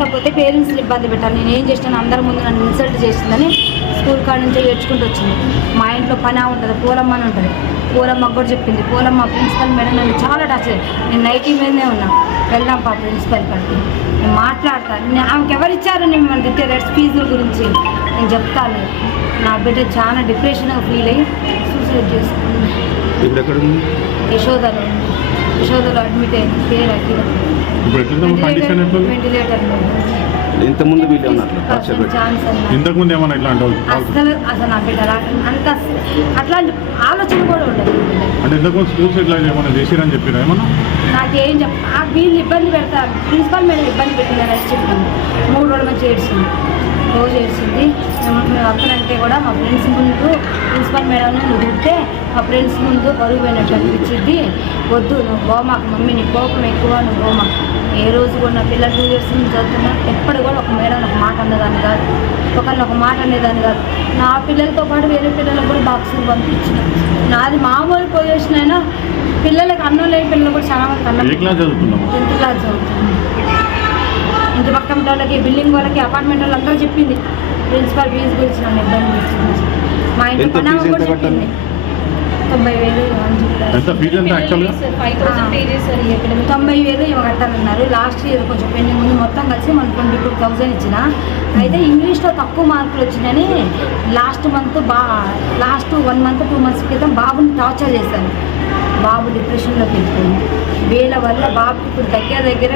కాకపోతే పేరెంట్స్ని ఇబ్బంది పెట్టాను నేను ఏం చేసినాను అందరి ముందు నన్ను ఇన్సల్ట్ చేసిందని స్కూల్ కాడ నుంచి ఏడ్చుకుంటూ వచ్చింది. మా ఇంట్లో పని ఉంటుంది పూలమ్మ అని ఉంటుంది. పూలమ్మ కూడా చెప్పింది పూలమ్మ ప్రిన్సిపల్ మేడం నన్ను చాలా టచ్. నేను నైటీ మీదనే ఉన్నా. వెళ్దాం పా ప్రిన్సిపల్ కాడికి. నేను మాట్లాడతాను నేను ఆమెకి ఎవరు ఇచ్చారు నేను మన తిట్టే ఫీజుల గురించి. నేను చెప్తాను నా బిడ్డ చాలా డిప్రెషన్గా ఫీల్ అయ్యి సూసైడ్ ఎక్కడ ఉంది. యశోదలో అడ్మిట్ అయింది. పేరు అఖిల. వెంటిలేటర్ ఇంత ముందు. వీళ్ళు ఉన్నట్లు టార్చర్ పెట్టి. ఛాన్స్ అన్న. ఇంతకు ముందు ఏమన్నా ఇట్లాంటి అసలు అసలు నా బిడ్డ రా- అంత అట్లాంటి ఆలోచన కూడా ఉండదు అంటే ఇంతకు ముందు స్కూల్స్ ఇట్లా ఏమన్నా చేసిరని చెప్పిరా ఏమన్నా? నాకేం చెప్ ఆ వీళ్ళు ఇబ్బంది పెడతారు. ప్రిన్సిపల్ మేడం ఇబ్బంది పెట్టిందని అని చెప్పింది మూడు రోజుల నుంచి ఏడ్చింది మేము మేము అక్కడంటే కూడా మా ఫ్రెండ్స్ ముందు ప్రిన్సిపల్ మేడం నువ్వు మా ఫ్రెండ్స్ ముందు బరువు పోయినట్టు అనిపించింది. వద్దు నువ్వు గోమాకు మమ్మీ నీ కోపం ఎక్కువ నువ్వు గోమాకు ఏ రోజు కూడా నా పిల్లలు టూ ఇయర్స్ నుంచి చదువుతున్నా ఎప్పుడు కూడా ఒక మేడం ఒక మాట అన్నదాన్ని కాదు. ఒకరిని ఒక మాట అనేదాన్ని కాదు. నా పిల్లలతో పాటు వేరే పిల్లలకు కూడా బాక్సులు పంపించిన. నాది మామూలు పొజిషన్ అయినా పిల్లలకి అన్నం లేని పిల్లలు కూడా చాలా మంది అన్నం టెన్త్ క్లాస్ చదువుతుంది ఇంటి పక్కన వాళ్ళకి బిల్డింగ్ వాళ్ళకి అపార్ట్మెంట్ వాళ్ళు అందరూ చెప్పింది. ప్రిన్సిపల్ ఫీజు గురించి నన్ను ఇబ్బంది పెడుతుంది మా ఇంటి ఎంత పని ఆమె ఫీజు కూడా చెప్పింది. తొంభై వేలు తొంభై వేలు ఇవ్వ కట్టాలన్నారు. లాస్ట్ ఇయర్ కొంచెం పెండింగ్ ఉంది. మొత్తం కలిసి మన ట్వంటీ టూ థౌజండ్ ఇచ్చిన. అయితే ఇంగ్లీష్లో తక్కువ మార్కులు వచ్చినాయని లాస్ట్ మంత్ బా last one month two months క్రితం బాబుని టార్చర్ చేశాను బాబు డిప్రెషన్లోకి వెళ్ళిపోయింది వీళ్ళ వల్ల బాబుకి ఇప్పుడు దగ్గర దగ్గర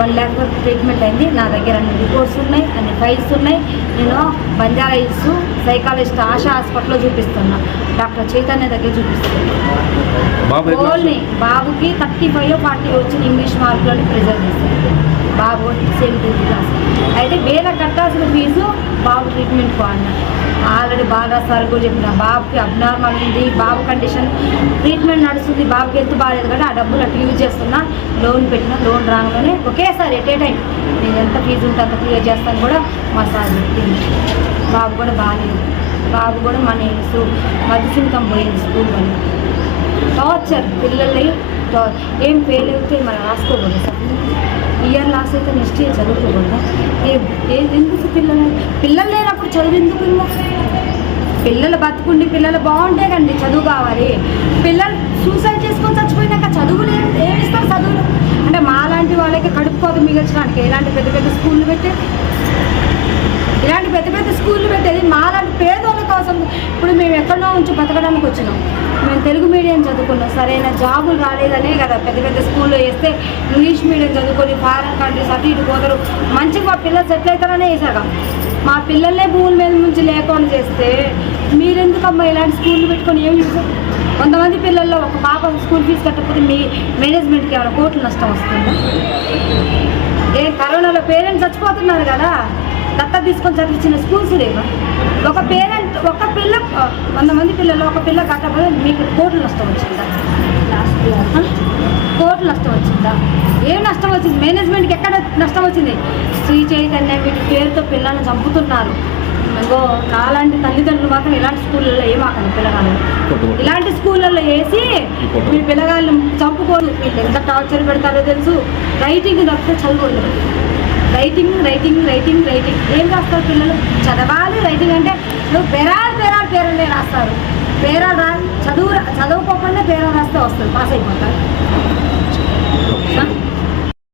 వన్ ల్యాక్ వరకు ట్రీట్మెంట్ అయింది. నా దగ్గర అన్ని రిపోర్ట్స్ ఉన్నాయి అన్ని ఫైల్స్ ఉన్నాయి. నేను బంజారా హిల్స్ సైకాలజిస్ట్ ఆశా హాస్పిటల్లో చూపిస్తున్నా. డాక్టర్ చైతన్య దగ్గర చూపిస్తున్నాను ఓన్లీ బాబుకి థర్టీ ఫైవ్ ఫార్టీ వచ్చిన ఇంగ్లీష్ మార్కులని ప్రిజర్వ్ చేశారు బాబు సేమ్ టెన్త్ క్లాస్. అయితే వేల కట్టాల్సిన ఫీజు బాబు ట్రీట్మెంట్ అన్న. ఆల్రెడీ బాగా సార్ కూడా చెప్పిన బాబుకి అబ్నార్మల్ ఉంది బాబు కండిషన్ ట్రీట్మెంట్ నడుస్తుంది బాబుకి హెల్త్ బాగాలేదు కానీ ఆ డబ్బులు అటు యూజ్ చేస్తున్నా లోన్ పెట్టిన లోన్ రాగానే ఒకేసారి ఎట్ ఏ టైం నేను ఎంత ఫీజు ఉంటే అంత క్లియర్ చేస్తాను కూడా మా సార్ చెప్పింది. బాబు కూడా బాగాలేదు. బాబు కూడా మన మధ్య ఇన్కమ్ పోయింది స్కూల్ వల్ల టార్చర్ పిల్లల్ని ఏం ఫెయిల్ అయితే మనం రాసుకోకూడదు. ఇయర్ లాస్ అయితే నెక్స్ట్ ఇయర్ చదువుకోకూడదు. ఏ ఎందుకు పిల్లలు పిల్లలు లేనప్పుడు చదువు ఎందుకు పిల్లలు బతుకుండి పిల్లలు బాగుంటే కండి చదువు కావాలి. పిల్లలు సూసైడ్ చేసుకొని చచ్చిపోయినాక చదువు లేదు ఏమి ఇస్తారు చదువులు? అంటే మాలాంటి వాళ్ళకి కడుపుకోదు కోత మిగల్చడానికి ఇలాంటి పెద్ద పెద్ద స్కూళ్ళు పెట్టి ఇలాంటి పెద్ద పెద్ద స్కూళ్ళు పెట్టేది మాలాంటి పేదోళ్ళ కోసం ఇప్పుడు మేము ఎక్కడో ఉంచి బతకడానికి వచ్చినాం. మేము తెలుగు మీడియం చదువుకున్నాం. సరైన జాబులు రాలేదనే కదా పెద్ద పెద్ద స్కూల్లో వేస్తే ఇంగ్లీష్ మీడియం చదువుకొని ఫారెన్ కంట్రీస్ అటు ఇటు పోతారు. మంచిగా మా పిల్లలు సెటిల్ అవుతారనే వేసాక మా పిల్లలే భూముల మీద నుంచి లేకుండా చేస్తే మీరెందుకమ్మా ఇలాంటి స్కూళ్ళు పెట్టుకొని ఏం యూజ్ కొంతమంది పిల్లల్లో ఒక పాప స్కూల్ ఫీజు కట్టకపోతే మీ మేనేజ్మెంట్కి ఏమైనా కోట్లు నష్టం వస్తుందా? ఏ కరోనాలో పేరెంట్స్ చచ్చిపోతున్నారు కదా. దత్త తీసుకొని చదివించిన స్కూల్స్ లేవా? ఒక పేరెంట్ ఒక పిల్ల వంద మంది పిల్లలు ఒక పిల్ల కట్టకపోతే మీకు కోట్లు నష్టం వచ్చిందా? ఆ? కోట్లు నష్టం వచ్చిందా? ఏం నష్టం వచ్చింది? మేనేజ్మెంట్కి ఎక్కడ నష్టం వచ్చింది? శ్రీ చైతన్య వీటి పేరుతో పిల్లల్ని చంపుతున్నారు. ఇగో నాలాంటి తల్లిదండ్రులు మాత్రం ఇలాంటి స్కూళ్ళల్లో ఏమాకండి పిల్లగాళ్ళు. ఇలాంటి స్కూళ్ళల్లో వేసి మీ పిల్లగాళ్ళు చంపుకోరు. వీళ్ళు ఎంత టార్చర్ పెడతారో తెలుసు. రైటింగ్ తప్పితే చదువుకోలేదు రైటింగ్ రైటింగ్ రైటింగ్ రైటింగ్ ఏం రాస్తారు పిల్లలు? చదవాలి రైటింగ్ అంటే నువ్వు పేరాలు పేరాలు పేరునే రాస్తారు. పేరా రా చదువు చదువుకోకుండా పేరా రాస్తే వస్తుంది. పాస్ అయిపోతారు.